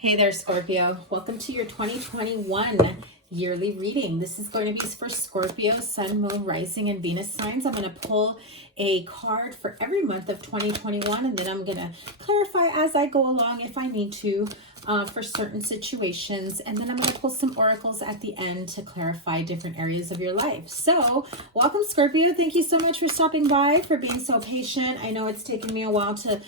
Hey there, Scorpio. Welcome to your 2021 yearly reading. This is going to be for Scorpio, Sun, Moon, Rising, and Venus signs. I'm going to pull a card for every month of 2021, and then I'm going to clarify as I go along if I need to for certain situations. And then I'm going to pull some oracles at the end to clarify different areas of your life. So welcome, Scorpio. Thank you so much for stopping by, for being so patient. I know it's taken me a while to,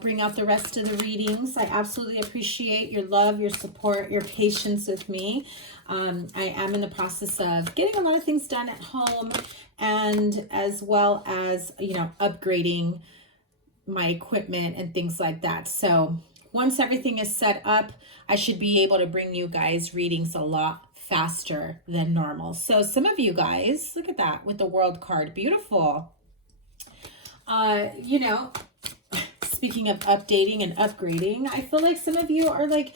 bring out the rest of the readings. I absolutely appreciate your love, your support, your patience with me. I am in the process of getting a lot of things done at home, and as well as, upgrading my equipment and things like that. So once everything is set up, I should be able to bring you guys readings a lot faster than normal. So some of you guys, look at that with the World card. Beautiful. Speaking of updating and upgrading, I feel like some of you are like,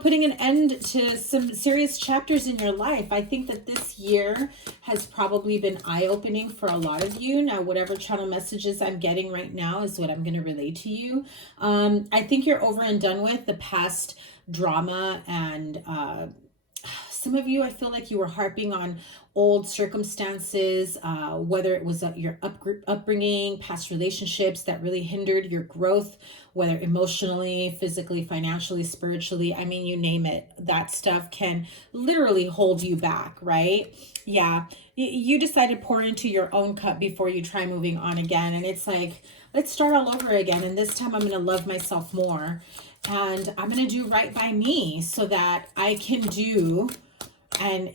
putting an end to some serious chapters in your life. I think that this year has probably been eye-opening for a lot of you. Now, whatever channel messages I'm getting right now is what I'm going to relay to you. I think you're over and done with the past drama, and some of you, I feel like you were harping on old circumstances, whether it was your upbringing, past relationships that really hindered your growth, whether emotionally, physically, financially, spiritually. I mean, you name it. That stuff can literally hold you back, right? Yeah, you decided to pour into your own cup before you try moving on again. And it's like, let's start all over again. And this time I'm going to love myself more. And I'm going to do right by me so that I can do, and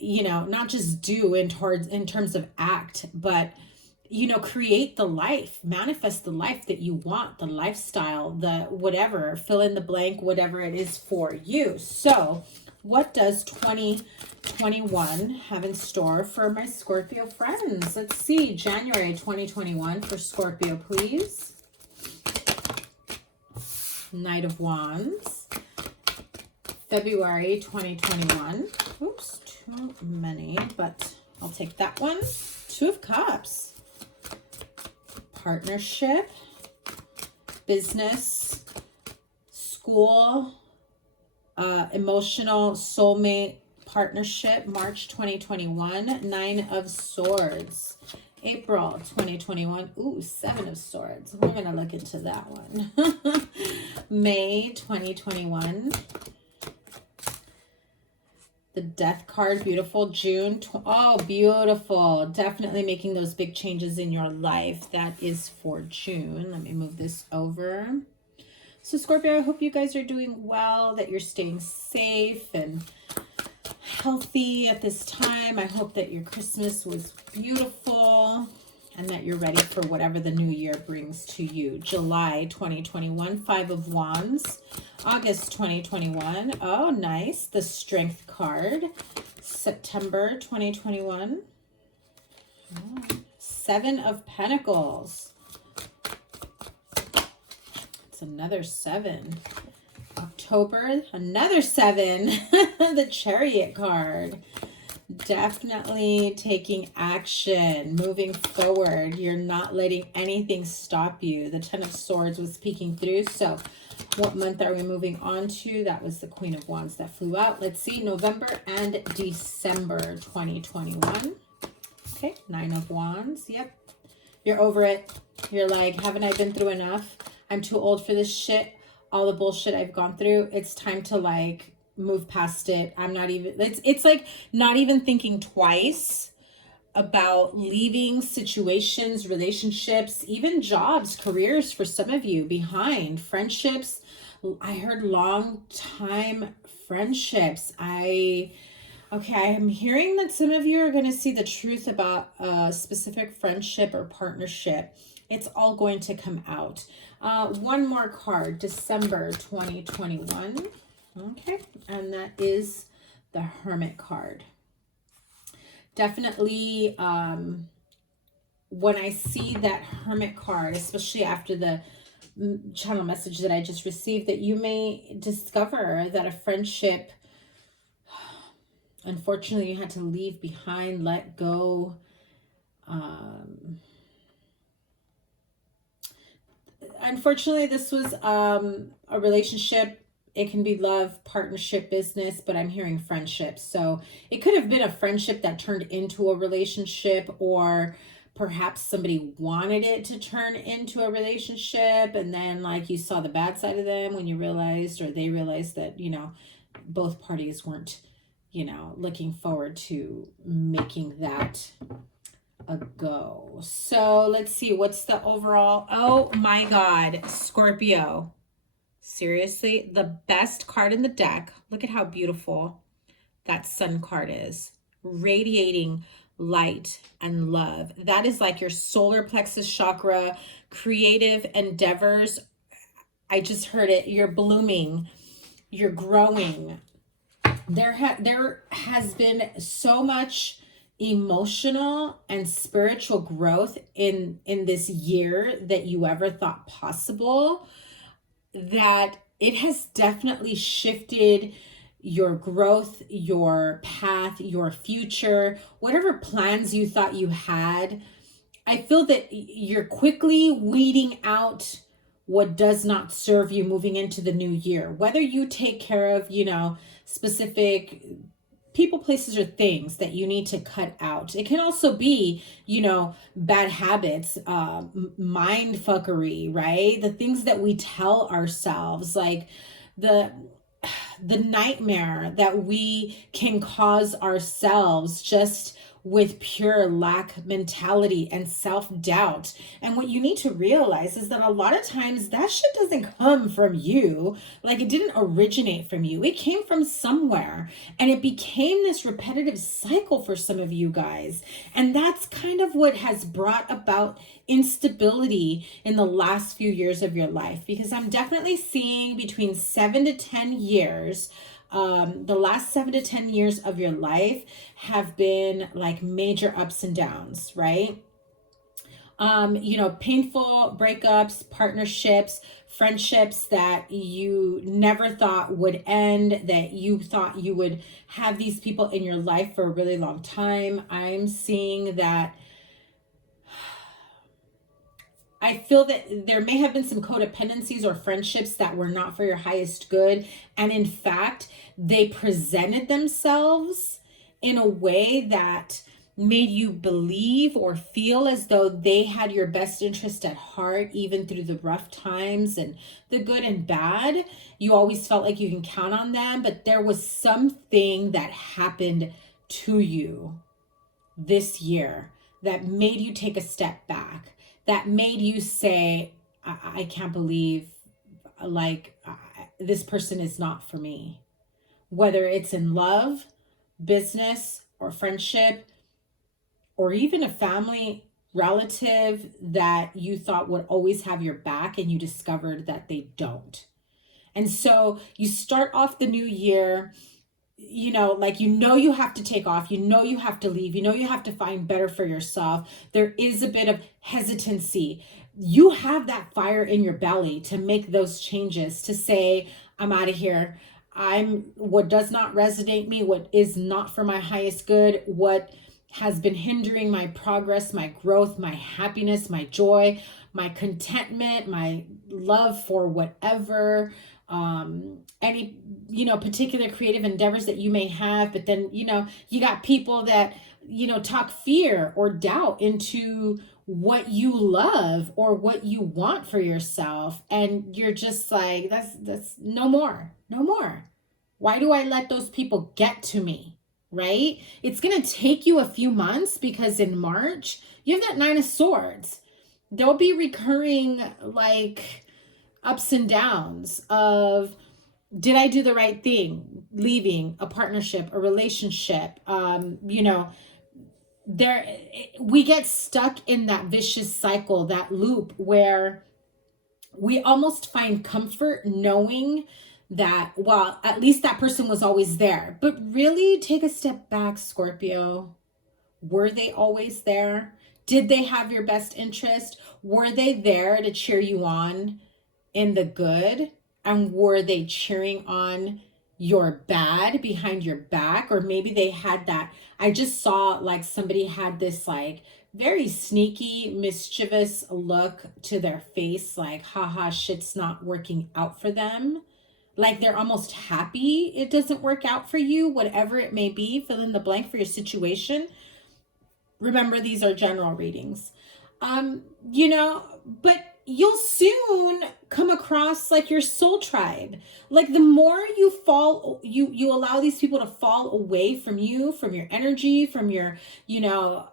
not just do in terms of act, but create the life, manifest the life that you want, the lifestyle, the whatever, fill in the blank, whatever it is for you. So what does 2021 have in store for my Scorpio friends? Let's see. January 2021 for Scorpio, please. Knight of Wands. February 2021. Oops, too many, but I'll take that one. Two of Cups. Partnership. Business. School. Emotional soulmate partnership. March 2021. Nine of Swords. April 2021. Ooh, Seven of Swords. We're going to look into that one. May 2021. The Death card, beautiful. June, oh, beautiful. Definitely making those big changes in your life. That is for June. Let me move this over. So Scorpio, I hope you guys are doing well, that you're staying safe and healthy at this time. I hope that your Christmas was beautiful and that you're ready for whatever the new year brings to you. July 2021, Five of Wands. August 2021, oh, nice. The Strength card. September 2021. Oh, Seven of Pentacles. It's another seven. October, another seven. The Chariot card. Definitely taking action, moving forward. You're not letting anything stop you. The Ten of Swords was peeking through. So what month are we moving on to? That was the Queen of Wands that flew out. Let's see, November and December 2021. Okay, Nine of Wands. Yep. You're over it. You're like, haven't I been through enough? I'm too old for this shit. All the bullshit I've gone through. It's time to like move past it. I'm not even, it's like not even thinking twice about leaving situations, relationships, even jobs, careers for some of you behind. Friendships. I heard long time friendships. I'm hearing that some of you are going to see the truth about a specific friendship or partnership. It's all going to come out. One more card, December 2021. Okay, and that is the Hermit card. Definitely, when I see that Hermit card, especially after the channel message that I just received, that you may discover that a friendship, unfortunately, you had to leave behind, let go. Unfortunately, this was a relationship it can be love, partnership, business, but I'm hearing friendship. So it could have been a friendship that turned into a relationship, or perhaps somebody wanted it to turn into a relationship, and then like you saw the bad side of them when you realized, or they realized that, you know, both parties weren't, you know, looking forward to making that a go. So let's see, what's the overall? Oh my God, Scorpio. Seriously, the best card in the deck. Look at how beautiful that sun card is. Radiating light and love. That is like your solar plexus chakra, creative endeavors. I just heard it. You're blooming. You're growing. There has been so much emotional and spiritual growth in this year that you ever thought possible, that it has definitely shifted your growth, your path, your future, whatever plans you thought you had. I feel that you're quickly weeding out what does not serve you moving into the new year. Whether you take care of, you know, specific people, places, or things that you need to cut out. It can also be, you know, bad habits, mind fuckery, right? The things that we tell ourselves, like the nightmare that we can cause ourselves just with pure lack mentality and self-doubt. And what you need to realize is that a lot of times that shit doesn't come from you. Like, it didn't originate from you. It came from somewhere, and it became this repetitive cycle for some of you guys. And that's kind of what has brought about instability in the last few years of your life, because I'm definitely seeing between 7 to 10 years, the last 7 to 10 years of your life have been like major ups and downs, right? You know, painful breakups, partnerships, friendships that you never thought would end, that you thought you would have these people in your life for a really long time. I'm seeing that I feel that there may have been some codependencies or friendships that were not for your highest good. And in fact, they presented themselves in a way that made you believe or feel as though they had your best interest at heart, even through the rough times and the good and bad. You always felt like you can count on them, but there was something that happened to you this year that made you take a step back, that made you say, I can't believe, like, this person is not for me. Whether it's in love, business, or friendship, or even a family relative that you thought would always have your back, and you discovered that they don't. And so you start off the new year, you know, like, you have to take off, you have to leave, you have to find better for yourself. There is a bit of hesitancy. You have that fire in your belly to make those changes, to say, I'm out of here. What does not resonate me, what is not for my highest good, what has been hindering my progress, my growth, my happiness, my joy, my contentment, my love for whatever, any, particular creative endeavors that you may have. But then, you got people that, talk fear or doubt into what you love or what you want for yourself. And you're just like, that's no more. Why do I let those people get to me? Right? It's going to take you a few months, because in March, you have that 9 of Swords. There'll be recurring, like, ups and downs of, did I do the right thing? Leaving a partnership, a relationship, we get stuck in that vicious cycle, that loop, where we almost find comfort knowing that, well, at least that person was always there. But really take a step back, Scorpio. Were they always there? Did they have your best interest? Were they there to cheer you on in the good? And were they cheering on your bad behind your back? Or maybe they had that, I just saw like somebody had this like very sneaky, mischievous look to their face, like, haha, shit's not working out for them. Like they're almost happy it doesn't work out for you, whatever it may be, fill in the blank for your situation. Remember, these are general readings. You know, but you'll soon come across like your soul tribe. Like the more you allow these people to fall away from you, from your energy, from your, you know,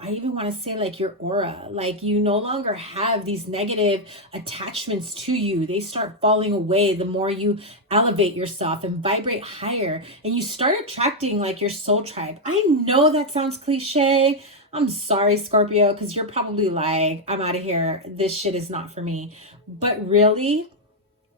I even want to say like your aura, like you no longer have these negative attachments to you. They start falling away the more you elevate yourself and vibrate higher, and you start attracting like your soul tribe. I know that sounds cliche. I'm sorry, Scorpio, because you're probably like, I'm out of here. This shit is not for me. But really,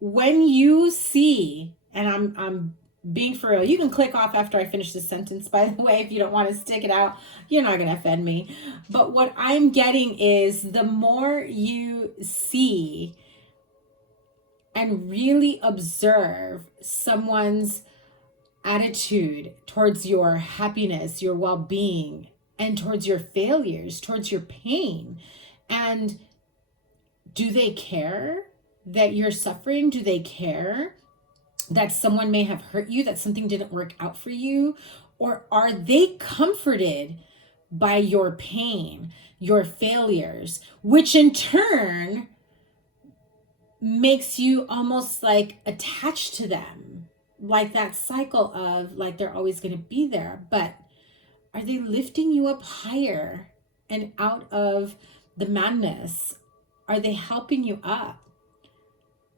when you see, and I'm being for real, you can click off after I finish this sentence, by the way, if you don't want to stick it out. You're not going to offend me. But what I'm getting is the more you see and really observe someone's attitude towards your happiness, your well-being, and towards your failures, towards your pain, and do they care that you're suffering? Do they care that someone may have hurt you, that something didn't work out for you? Or are they comforted by your pain, your failures, which in turn makes you almost like attached to them? Like that cycle of like they're always going to be there. But are they lifting you up higher and out of the madness? Are they helping you up?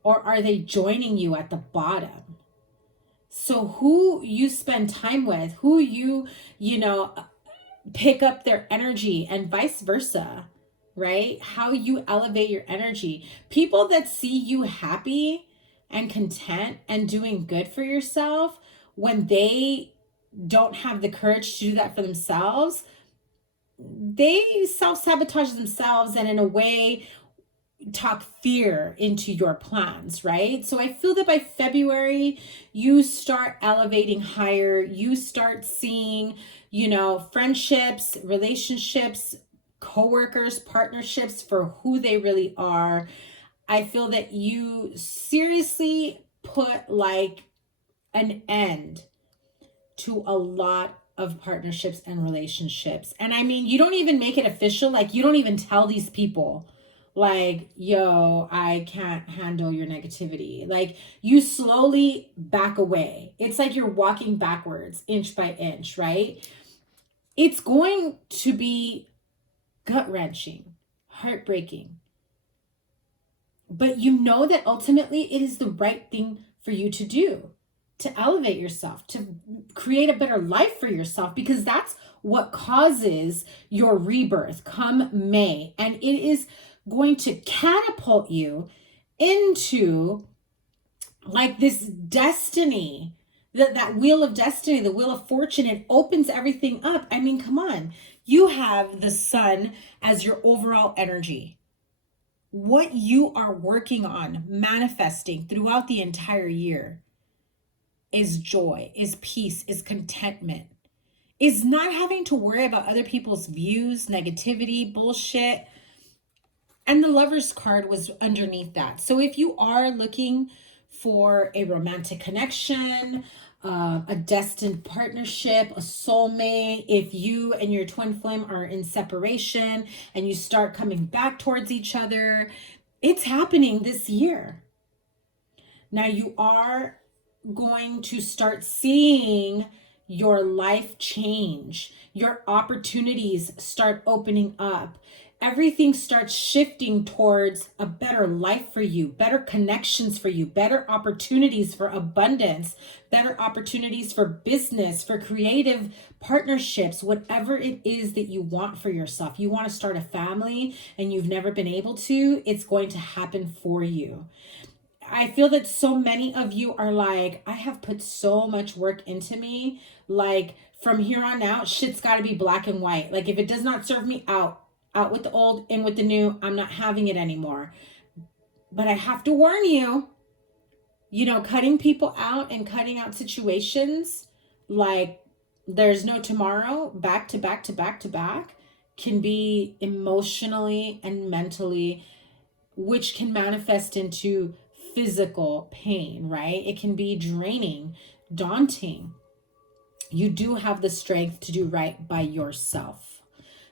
Or are they joining you at the bottom? So who you spend time with, who you pick up their energy, and vice versa, right? How you elevate your energy. People that see you happy and content and doing good for yourself, when they don't have the courage to do that for themselves, they self-sabotage themselves, and in a way talk fear into your plans, right? So I feel that by February, you start elevating higher. You start seeing, friendships, relationships, coworkers, partnerships for who they really are. I feel that you seriously put like an end to a lot of partnerships and relationships. And I mean, you don't even make it official. Like you don't even tell these people like, yo, I can't handle your negativity. Like you slowly back away. It's like you're walking backwards inch by inch, right? It's going to be gut-wrenching, heartbreaking. But you know that ultimately it is the right thing for you to do, to elevate yourself, to create a better life for yourself, because that's what causes your rebirth come May. And it is going to catapult you into like this destiny, that wheel of destiny, the wheel of fortune. It opens everything up. I mean, come on. You have the sun as your overall energy. What you are working on, manifesting throughout the entire year is joy, is peace, is contentment, is not having to worry about other people's views, negativity, bullshit. And the Lover's card was underneath that. So if you are looking for a romantic connection, a destined partnership, a soulmate, if you and your twin flame are in separation and you start coming back towards each other, it's happening this year. Now you are going to start seeing your life change. Your opportunities start opening up. Everything starts shifting towards a better life for you, better connections for you, better opportunities for abundance, better opportunities for business, for creative partnerships, whatever it is that you want for yourself. You want to start a family and you've never been able to, it's going to happen for you. I feel that so many of you are like, I have put so much work into me. Like from here on out, shit's got to be black and white. Like if it does not serve me, out with the old, in with the new. I'm not having it anymore. But I have to warn you, cutting people out and cutting out situations like there's no tomorrow, back to back to back to back, can be emotionally and mentally, which can manifest into physical pain, right? It can be draining, daunting. You do have the strength to do right by yourself.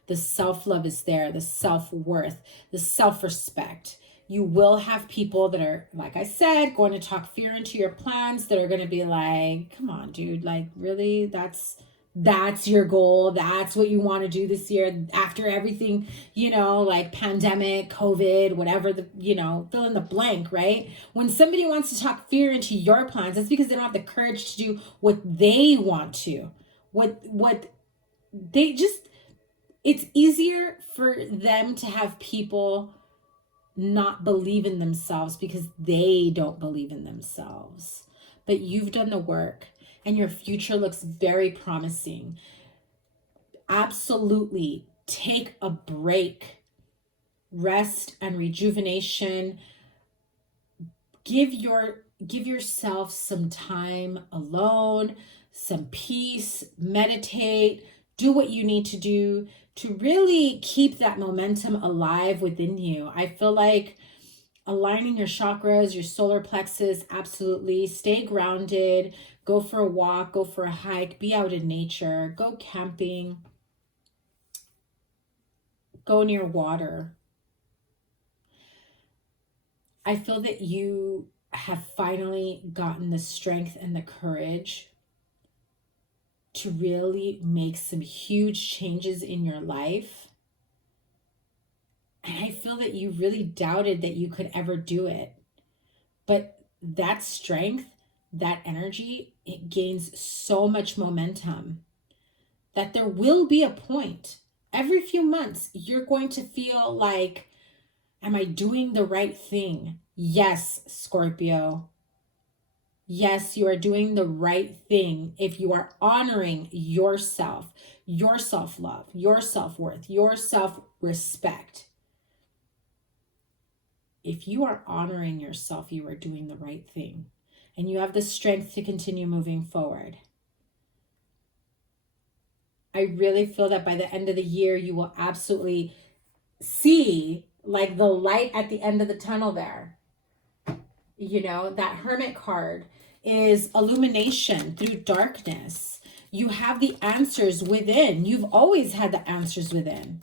The self-love is there, the self-worth, the self-respect. You will have people that are, like I said, going to talk fear into your plans, that are going to be like, come on, dude, like, really? That's your goal? That's what you want to do this year after everything, like pandemic, COVID, whatever, fill in the blank, right? When somebody wants to talk fear into your plans, that's because they don't have the courage to do what they want to. What they just, it's easier for them to have people not believe in themselves because they don't believe in themselves. But you've done the work and your future looks very promising. Absolutely take a break, rest and rejuvenation. Give yourself some time alone, some peace, meditate, do what you need to do to really keep that momentum alive within you. I feel like aligning your chakras, your solar plexus, absolutely. Stay grounded, go for a walk, go for a hike, be out in nature, go camping, go near water. I feel that you have finally gotten the strength and the courage to really make some huge changes in your life. And I feel that you really doubted that you could ever do it. But that strength, that energy, it gains so much momentum that there will be a point every few months you're going to feel like, am I doing the right thing? Yes, Scorpio. Yes, you are doing the right thing if you are honoring yourself, your self-love, your self-worth, your self-respect. If you are honoring yourself, you are doing the right thing. And you have the strength to continue moving forward. I really feel that by the end of the year, you will absolutely see like the light at the end of the tunnel there. That Hermit card is illumination through darkness. You have the answers within. You've always had the answers within.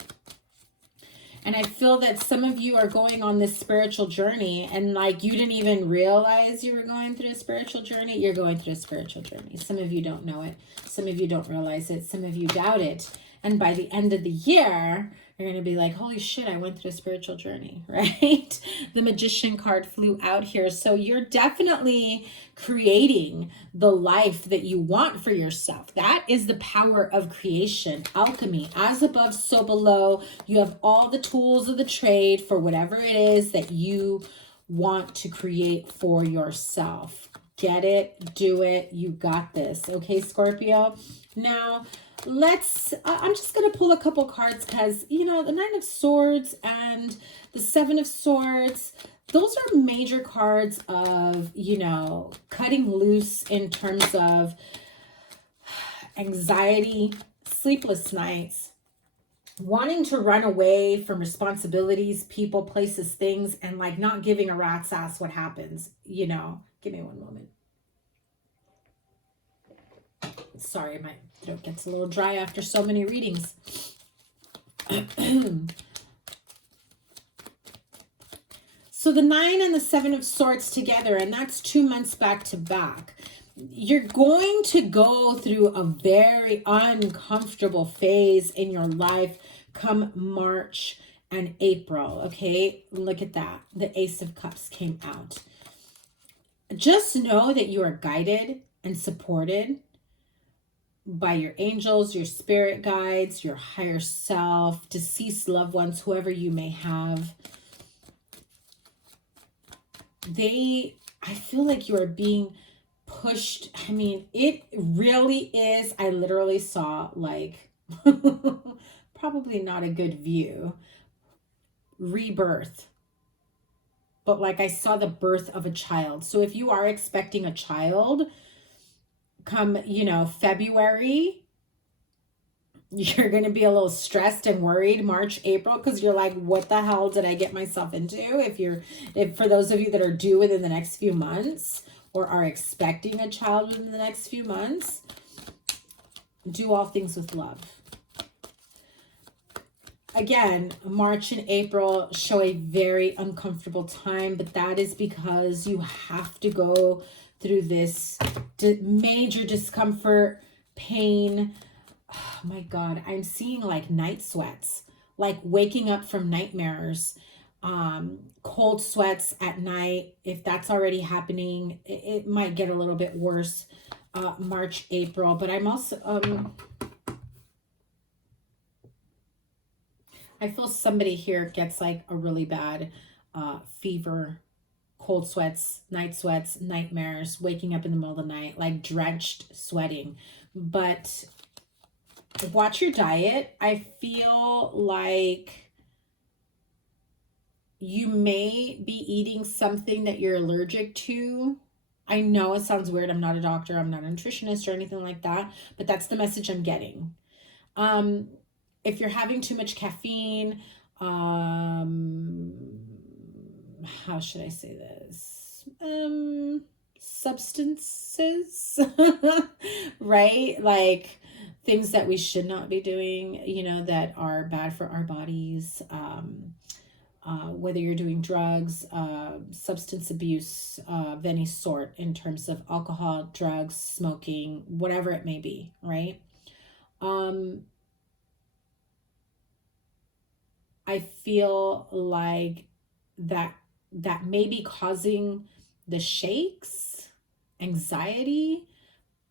And I feel that some of you are going on this spiritual journey and like you didn't even realize you were going through a spiritual journey. You're going through a spiritual journey. Some of you don't know it. Some of you don't realize it. Some of you doubt it. And by the end of the year, you're going to be like, holy shit, I went through a spiritual journey, right? The Magician card flew out here. So you're definitely creating the life that you want for yourself. That is the power of creation, alchemy, as above, so below. You have all the tools of the trade for whatever it is that you want to create for yourself. Get it, do it, you got this. Okay, Scorpio? Now, I'm just going to pull a couple cards because, the Nine of Swords and the Seven of Swords, those are major cards of, cutting loose in terms of anxiety, sleepless nights, wanting to run away from responsibilities, people, places, things, and like not giving a rat's ass what happens, Give me one moment. Sorry, my throat gets a little dry after so many readings. So the 9 and the 7 of Swords together, and that's 2 months back to back. You're going to go through a very uncomfortable phase in your life come March and April, okay? Look at that. The Ace of Cups came out. Just know that you are guided and supported by your angels, your spirit guides, your higher self, deceased loved ones, whoever you may have. I feel like you are being pushed. I mean, it really is. I literally saw like probably not a good view. Rebirth. But like I saw the birth of a child. So if you are expecting a child come, February, You're going to be a little stressed and worried March, April, because you're like, what the hell did I get myself into? If for those of you that are due within the next few months or are expecting a child within the next few months, do all things with love. Again, March and April show a very uncomfortable time, but that is because you have to go through this major discomfort, pain. Oh my God, I'm seeing like night sweats, like waking up from nightmares, cold sweats at night. If that's already happening, it might get a little bit worse, March, April. But I'm also, I feel somebody here gets like a really bad fever, cold sweats, nightmares, waking up in the middle of the night, like drenched sweating. But watch your diet. I feel like you may be eating something that you're allergic to. I know it sounds weird. I'm not a doctor. I'm not a nutritionist or anything like that, but that's the message I'm getting. If you're having too much caffeine, how should I say this? Substances, right? Like things that we should not be doing, you know, that are bad for our bodies. Whether you're doing drugs, substance abuse of any sort in terms of alcohol, drugs, smoking, whatever it may be, right? I feel like that may be causing the shakes, anxiety,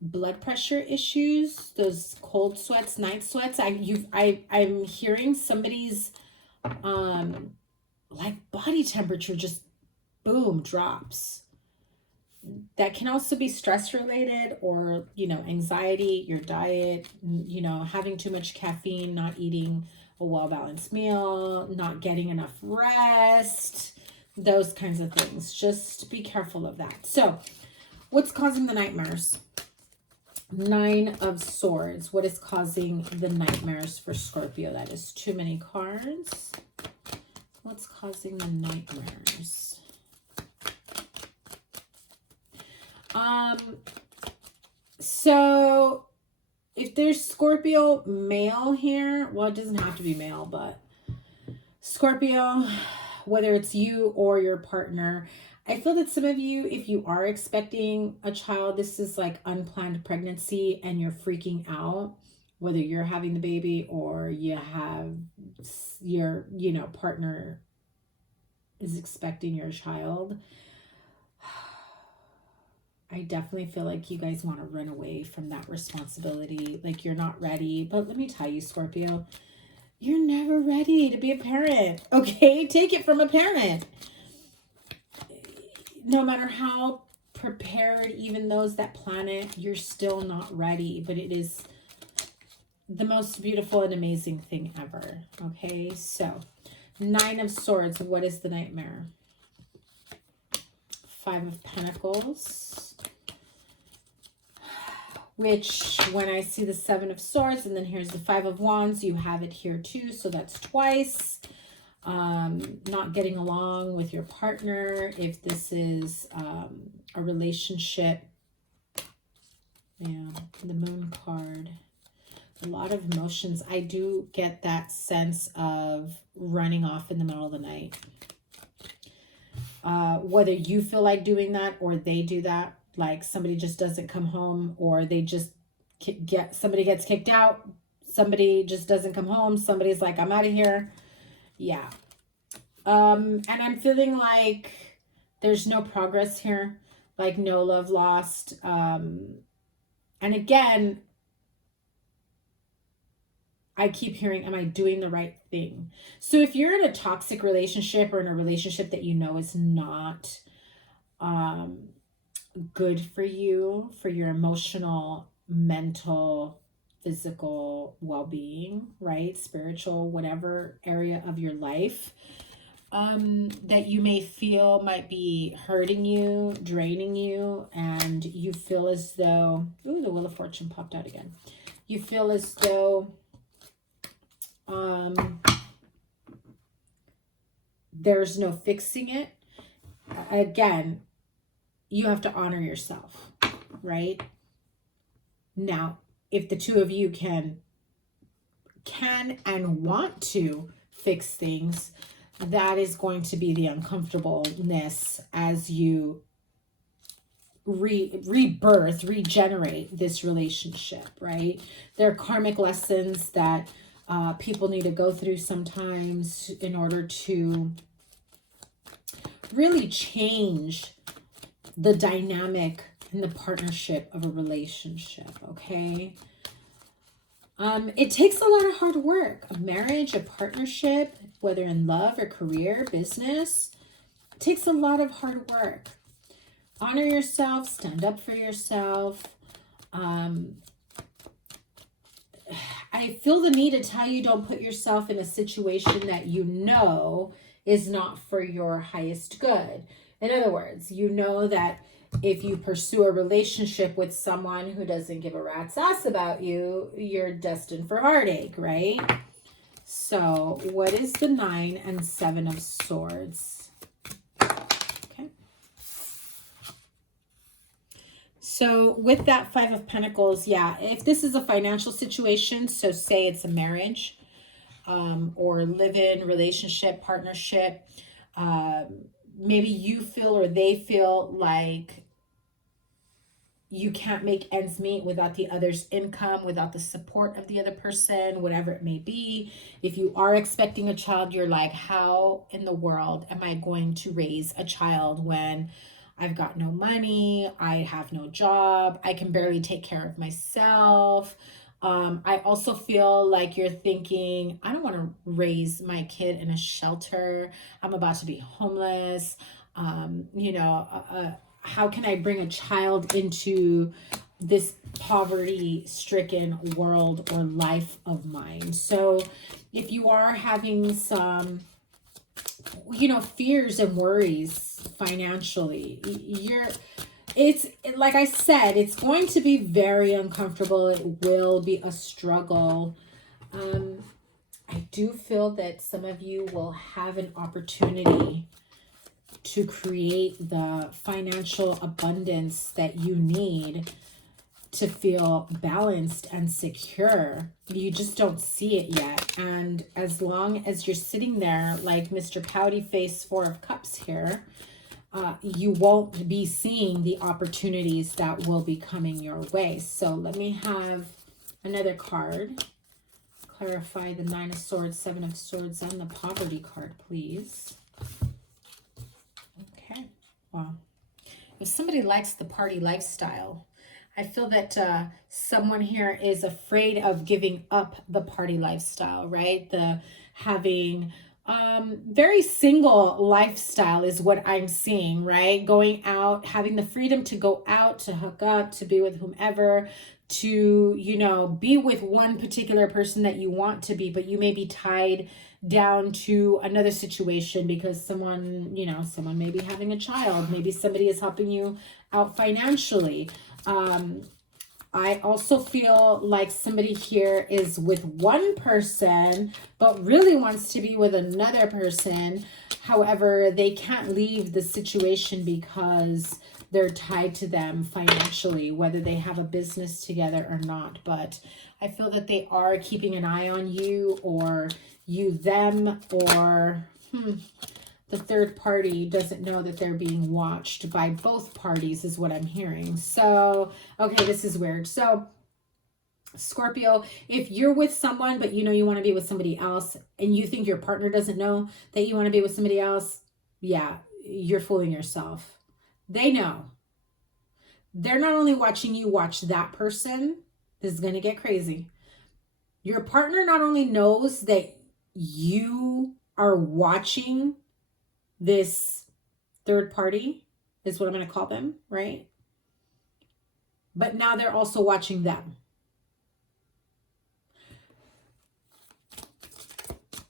blood pressure issues, those cold sweats, night sweats. I'm hearing somebody's like body temperature just boom drops. That can also be stress related, or, you know, anxiety, your diet, you know, having too much caffeine, not eating a well-balanced meal, not getting enough rest, those kinds of things. Just be careful of that. So what's causing the nightmares? 9 of Swords. What is causing the nightmares for Scorpio? That is too many cards. What's causing the nightmares? So if there's Scorpio male here, well, it doesn't have to be male, but Scorpio, whether it's you or your partner, I feel that some of you, if you are expecting a child, this is like unplanned pregnancy and you're freaking out, whether you're having the baby or you have your, you know, partner is expecting your child. I definitely feel like you guys want to run away from that responsibility. Like you're not ready. But let me tell you, Scorpio, you're never ready to be a parent. Okay? Take it from a parent. No matter how prepared even those that plan it, you're still not ready. But it is the most beautiful and amazing thing ever. Okay? So 9 of Swords. What is the nightmare? 5 of Pentacles. Which, when I see the 7 of Swords, and then here's the 5 of Wands, you have it here too, so that's twice. Not getting along with your partner, if this is a relationship. Yeah, the Moon card. A lot of emotions. I do get that sense of running off in the middle of the night. Whether you feel like doing that or they do that. Like somebody just doesn't come home, or they just somebody gets kicked out. Somebody just doesn't come home. Somebody's like, I'm out of here. Yeah. And I'm feeling like there's no progress here, like no love lost. And again, I keep hearing, am I doing the right thing? So if you're in a toxic relationship or in a relationship that you know is not, good for you, for your emotional, mental, physical well-being, right? Spiritual, whatever area of your life that you may feel might be hurting you, draining you, and you feel as though, ooh, the Wheel of Fortune popped out again. You feel as though There's no fixing it. Again, you have to honor yourself, right? Now, if the two of you can and want to fix things, that is going to be the uncomfortableness as you regenerate this relationship, right? There are karmic lessons that people need to go through sometimes in order to really change the dynamic and the partnership of a relationship, okay? It takes a lot of hard work. A marriage, a partnership, whether in love or career, business, it takes a lot of hard work. Honor yourself, stand up for yourself. I feel the need to tell you, don't put yourself in a situation that you know is not for your highest good. In other words, you know that if you pursue a relationship with someone who doesn't give a rat's ass about you, you're destined for heartache, right? So what is the 9 and 7 of Swords? Okay. So with that 5 of Pentacles, yeah, if this is a financial situation, so say it's a marriage or live-in relationship, partnership, maybe you feel or they feel like you can't make ends meet without the other's income, without the support of the other person, whatever it may be. If you are expecting a child, you're like, how in the world am I going to raise a child when I've got no money, I have no job, I can barely take care of myself? I also feel like you're thinking, I don't want to raise my kid in a shelter. I'm about to be homeless. How can I bring a child into this poverty-stricken world or life of mine? So if you are having some, fears and worries financially, it's like I said, it's going to be very uncomfortable. It will be a struggle. I do feel that some of you will have an opportunity to create the financial abundance that you need to feel balanced and secure. You just don't see it yet. And as long as you're sitting there like Mr. Pouty Face 4 of Cups here, you won't be seeing the opportunities that will be coming your way. So let me have another card. Clarify the 9 of Swords, 7 of Swords, and the Poverty card, please. Okay. Wow. If somebody likes the party lifestyle, I feel that someone here is afraid of giving up the party lifestyle, right? The having very single lifestyle is what I'm seeing, right? Going out, having the freedom to go out, to hook up, to be with whomever, to, be with one particular person that you want to be, but you may be tied down to another situation because someone may be having a child. Maybe somebody is helping you out financially. I also feel like somebody here is with one person, but really wants to be with another person. However, they can't leave the situation because they're tied to them financially, whether they have a business together or not. But I feel that they are keeping an eye on you, or you them, or the third party doesn't know that they're being watched by both parties is what I'm hearing. So, okay, this is weird. So, Scorpio, if you're with someone, but you want to be with somebody else, and you think your partner doesn't know that you want to be with somebody else, yeah, you're fooling yourself. They know. They're not only watching you watch that person. This is going to get crazy. Your partner not only knows that you are watching this third party, is what I'm going to call them, right? But now they're also watching them.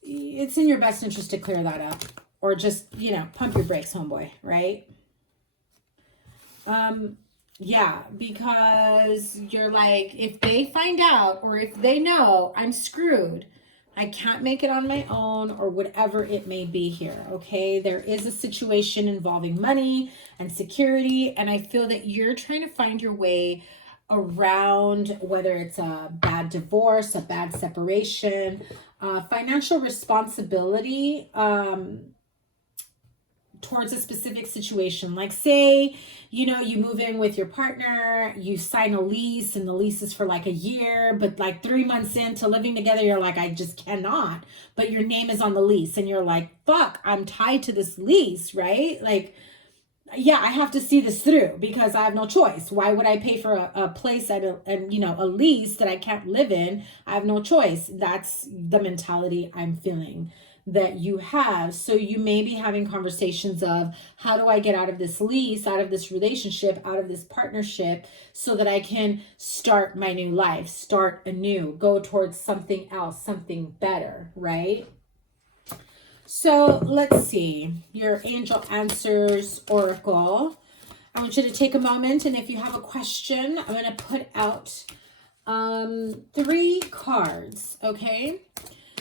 It's in your best interest to clear that up, or just, pump your brakes, homeboy, right? Yeah, because you're like, if they find out, or if they know, I'm screwed. I can't make it on my own, or whatever it may be here, okay? There is a situation involving money and security, and I feel that you're trying to find your way around, whether it's a bad divorce, a bad separation, financial responsibility, towards a specific situation. Like say, you know, you move in with your partner, you sign a lease, and the lease is for like a year, but like 3 months into living together, you're like, I just cannot, but your name is on the lease, and you're like, fuck, I'm tied to this lease, right? Like, yeah, I have to see this through because I have no choice. Why would I pay for a place at a lease that I can't live in? I have no choice. That's the mentality I'm feeling that you have. So you may be having conversations of, how do I get out of this lease, out of this relationship, out of this partnership, so that I can start my new life, start anew, go towards something else, something better, right? So let's see, your angel answers oracle. I want you to take a moment, and if you have a question, I'm going to put out 3 cards, okay?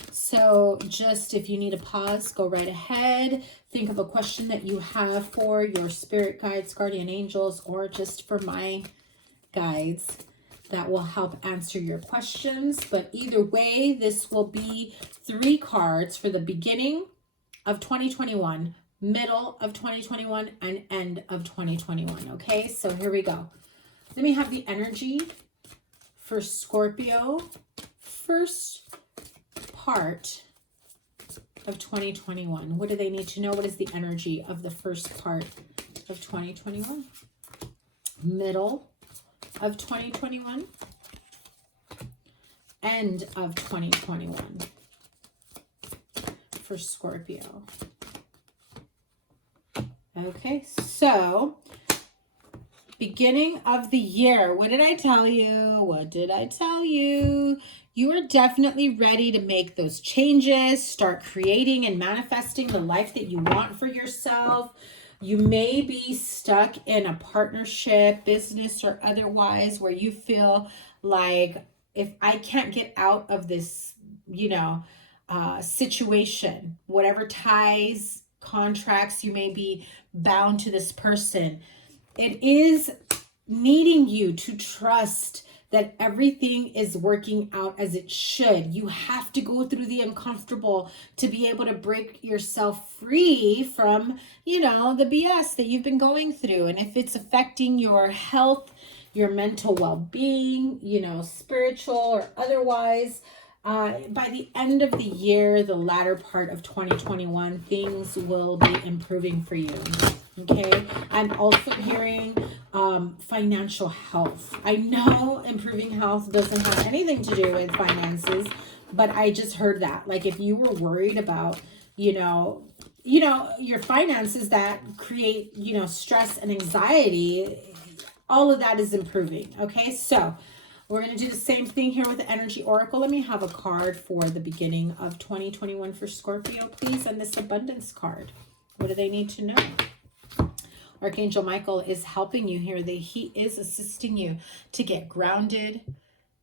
So just if you need a pause, go right ahead. Think of a question that you have for your spirit guides, guardian angels, or just for my guides that will help answer your questions. But either way, this will be 3 cards for the beginning of 2021, middle of 2021, and end of 2021. Okay, so here we go. Let me have the energy for Scorpio, first part of 2021. What do they need to know? What is the energy of the first part of 2021? Middle of 2021, end of 2021 for Scorpio. Okay, so beginning of the year. What did I tell you? What did I tell you? You are definitely ready to make those changes, start creating and manifesting the life that you want for yourself. You may be stuck in a partnership, business or otherwise, where you feel like, if I can't get out of this, situation, whatever ties, contracts, you may be bound to this person. It is needing you to trust that everything is working out as it should. You have to go through the uncomfortable to be able to break yourself free from, the BS that you've been going through. And if it's affecting your health, your mental well-being, spiritual or otherwise, by the end of the year, the latter part of 2021, things will be improving for you. Okay, I'm also hearing financial health. I know improving health doesn't have anything to do with finances, but I just heard that. Like, if you were worried about, your finances that create, stress and anxiety, all of that is improving. Okay, so we're going to do the same thing here with the energy oracle. Let me have a card for the beginning of 2021 for Scorpio, please. And this abundance card. What do they need to know? Archangel Michael is helping you here. He is assisting you to get grounded,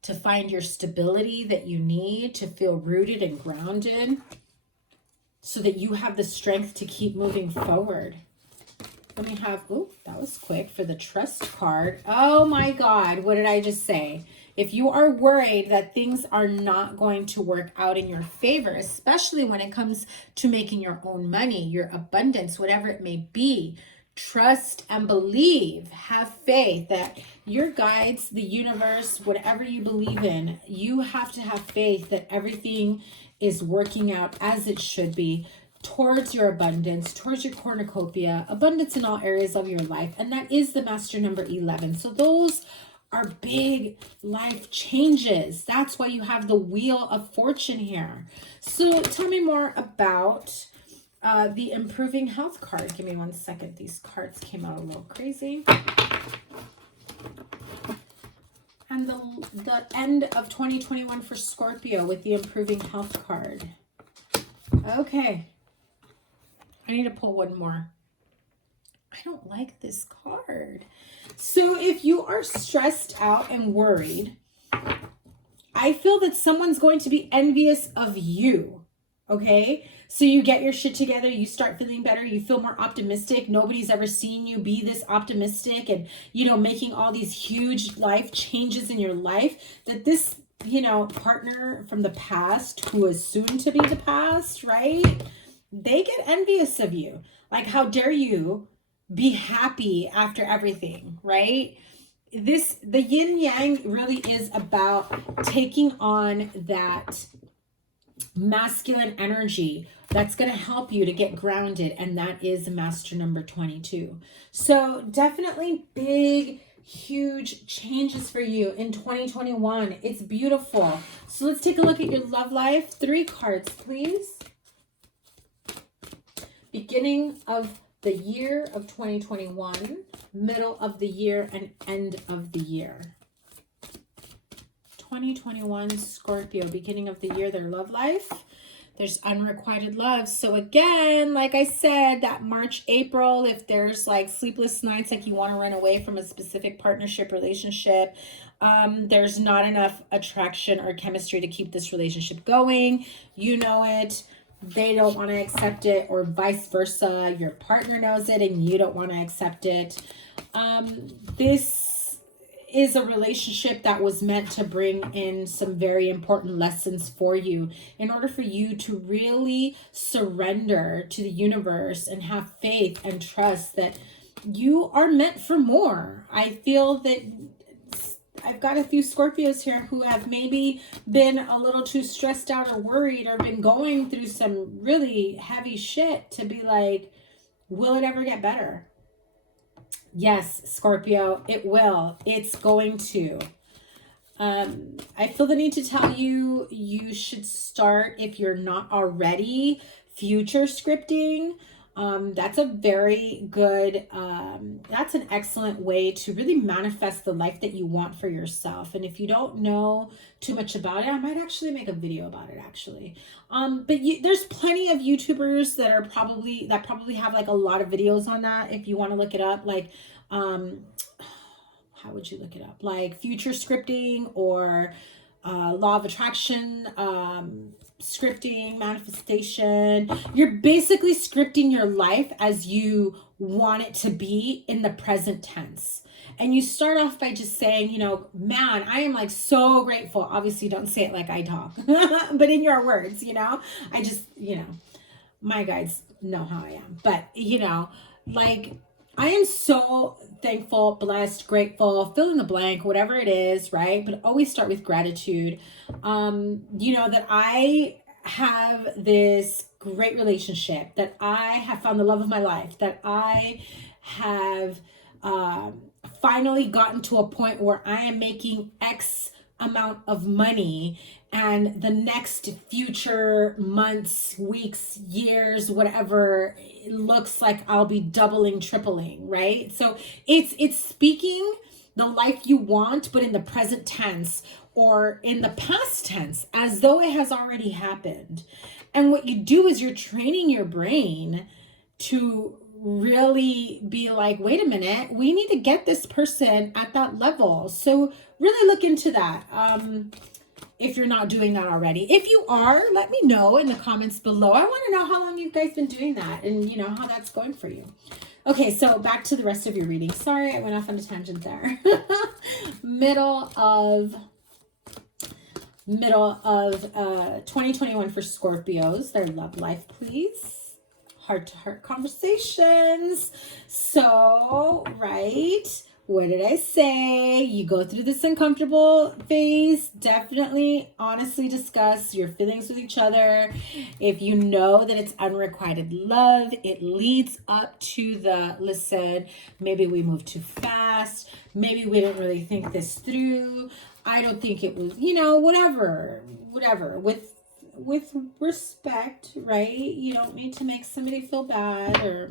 to find your stability that you need, to feel rooted and grounded, so that you have the strength to keep moving forward. Let me have, that was quick, for the trust card. Oh my God, what did I just say? If you are worried that things are not going to work out in your favor, especially when it comes to making your own money, your abundance, whatever it may be, trust and believe, have faith that your guides, the universe, whatever you believe in, you have to have faith that everything is working out as it should be towards your abundance, towards your cornucopia, abundance in all areas of your life. And that is the master number 11. So those are big life changes. That's why you have the Wheel of Fortune here. So tell me more about the improving health card. Give me 1 second. These cards came out a little crazy. And the end of 2021 for Scorpio with the improving health card. Okay. I need to pull one more. I don't like this card. So if you are stressed out and worried I feel that someone's going to be envious of you. Okay. So you get your shit together, you start feeling better, you feel more optimistic. Nobody's ever seen you be this optimistic and, you know, making all these huge life changes in your life, that this, you know, partner from the past who is soon to be the past, right? They get envious of you. Like, how dare you be happy after everything, right? The yin yang really is about taking on that masculine energy that's going to help you to get grounded, and that is master number 22. So definitely big, huge changes for you in 2021. It's beautiful. So let's take a look at your love life. 3 cards, please. Beginning of the year of 2021, middle of the year, and end of the year. 2021 Scorpio, beginning of the year, their love life. There's unrequited love. So again, like I said, that March, April, if there's like sleepless nights, like you want to run away from a specific partnership, relationship, there's not enough attraction or chemistry to keep this relationship going. You know it. They don't want to accept it, or vice versa. Your partner knows it and you don't want to accept it. This is a relationship that was meant to bring in some very important lessons for you in order for you to really surrender to the universe and have faith and trust that you are meant for more. I feel that I've got a few Scorpios here who have maybe been a little too stressed out or worried, or been going through some really heavy shit to be like, will it ever get better? Yes, Scorpio, it will. It's going to. I feel the need to tell you, you should start, if you're not already, future scripting. That's a very good, that's an excellent way to really manifest the life that you want for yourself. And if you don't know too much about it, I might actually make a video about it actually. But there's plenty of YouTubers that are probably have like a lot of videos on that. If you want to look it up, like, how would you look it up? Like future scripting, or law of attraction, scripting, manifestation. You're basically scripting your life as you want it to be in the present tense. And you start off by just saying, you know, man, I am like so grateful. Obviously don't say it like I talk, but in your words, you know, I just, you know, my guides know how I am, but you know, like, I am so thankful, blessed, grateful, fill in the blank, whatever it is, right? But always start with gratitude. You know, that I have this great relationship, that I have found the love of my life, that I have finally gotten to a point where I am making X amount of money, and the next future months, weeks, years, whatever, it looks like I'll be doubling, tripling, right? So it's speaking the life you want, but in the present tense or in the past tense, as though it has already happened. And what you do is you're training your brain to really be like, wait a minute, we need to get this person at that level. So really look into that. If you're not doing that already. If you are, let me know in the comments below. I want to know how long you guys been doing that, and you know how that's going for you. Okay, so back to the rest of your reading. Sorry, I went off on a tangent there. middle of 2021 for Scorpios, their love life, please. Heart-to-heart conversations. So, right, what did I say? You go through this uncomfortable phase. Definitely, honestly discuss your feelings with each other. If you know that it's unrequited love, it leads up to the, listen, maybe we moved too fast. Maybe we didn't really think this through. I don't think it was, you know, whatever. With respect, right? You don't need to make somebody feel bad, or,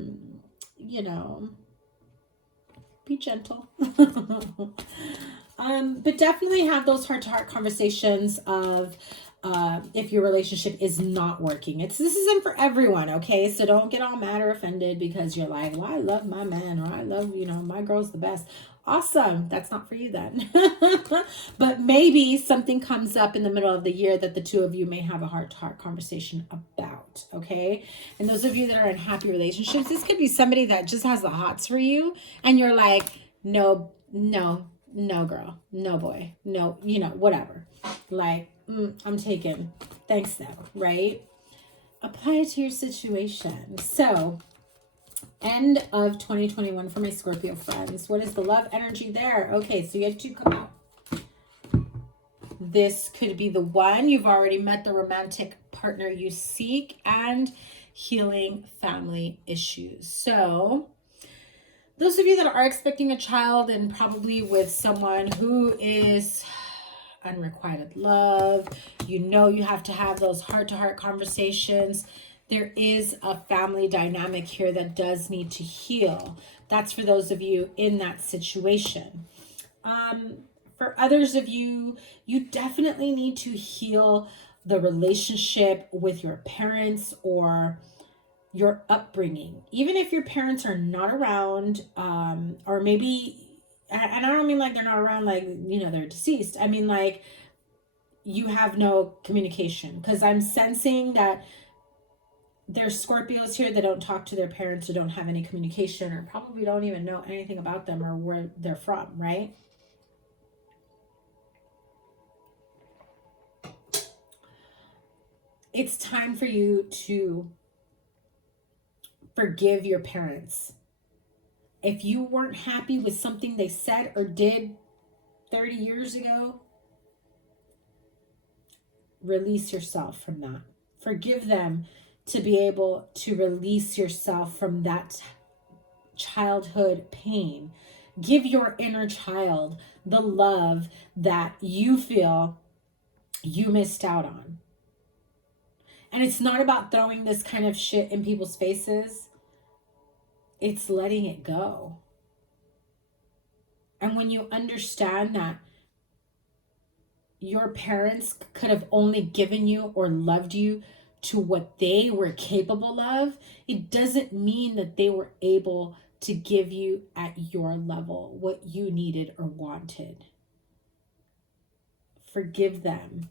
you know, be gentle. But definitely have those heart-to-heart conversations of if your relationship is not working. This isn't for everyone, okay? So don't get all mad or offended because you're like, well, I love my man, or I love, you know, my girl's the best. Awesome. That's not for you then. But maybe something comes up in the middle of the year that the two of you may have a heart-to-heart conversation about, okay? And those of you that are in happy relationships, this could be somebody that just has the hots for you, and you're like, no, no, no girl, no boy, no, you know, whatever. Like, I'm taken. Thanks though, right? Apply it to your situation. So, end of 2021 for my Scorpio friends. What is the love energy there? Okay, so you have to come out. This could be the one. You've already met the romantic partner you seek, and healing family issues. So those of you that are expecting a child and probably with someone who is unrequited love, you know you have to have those heart-to-heart conversations. There is a family dynamic here that does need to heal. That's for those of you in that situation. For others of you, you definitely need to heal the relationship with your parents or your upbringing. Even if your parents are not around, or maybe, and I don't mean like they're not around, like, you know, they're deceased. I mean like you have no communication, because I'm sensing that there's Scorpios here that don't talk to their parents or don't have any communication or probably don't even know anything about them or where they're from, right? It's time for you to forgive your parents. If you weren't happy with something they said or did 30 years ago, release yourself from that. Forgive them to be able to release yourself from that childhood pain. Give your inner child the love that you feel you missed out on. And it's not about throwing this kind of shit in people's faces. It's letting it go. And when you understand that your parents could have only given you or loved you to what they were capable of, it doesn't mean that they were able to give you at your level what you needed or wanted. Forgive them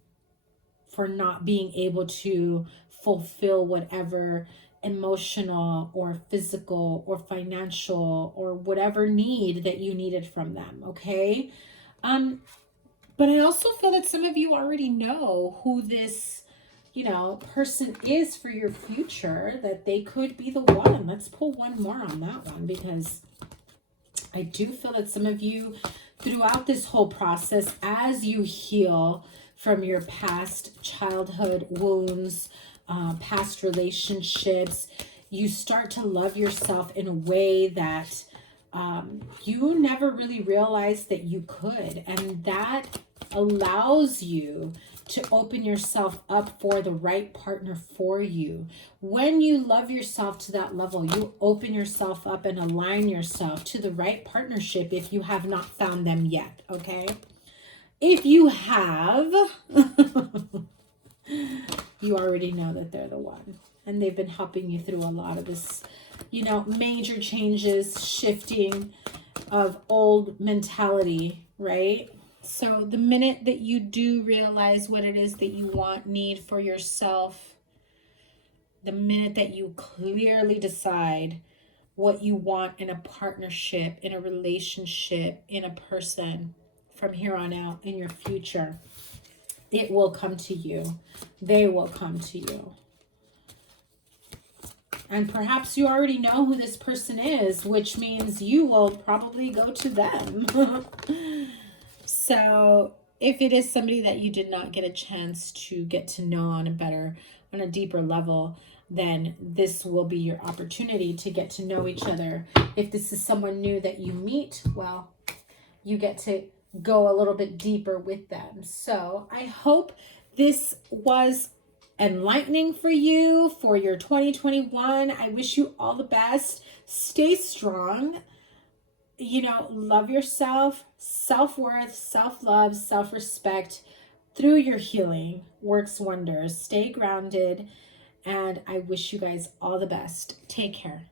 for not being able to fulfill whatever emotional or physical or financial or whatever need that you needed from them, okay? But I also feel that some of you already know who this, you know, person is for your future, that they could be the one. Let's pull one more on that one, because I do feel that some of you throughout this whole process, as you heal from your past childhood wounds, past relationships, you start to love yourself in a way that you never really realized that you could. And that allows you to open yourself up for the right partner for you. When you love yourself to that level, you open yourself up and align yourself to the right partnership if you have not found them yet, okay? If you have, you already know that they're the one. And they've been helping you through a lot of this, you know, major changes, shifting of old mentality, right? So the minute that you do realize what it is that you want, need for yourself, the minute that you clearly decide what you want in a partnership, in a relationship, in a person from here on out in your future, it will come to you. They will come to you. And perhaps you already know who this person is, which means you will probably go to them. So if it is somebody that you did not get a chance to get to know on a deeper level, then this will be your opportunity to get to know each other. If this is someone new that you meet, well, you get to go a little bit deeper with them. So I hope this was enlightening for you for your 2021. I wish you all the best. Stay strong. You know, love yourself. Self-worth, self-love, self-respect through your healing works wonders. Stay grounded, and I wish you guys all the best. Take care.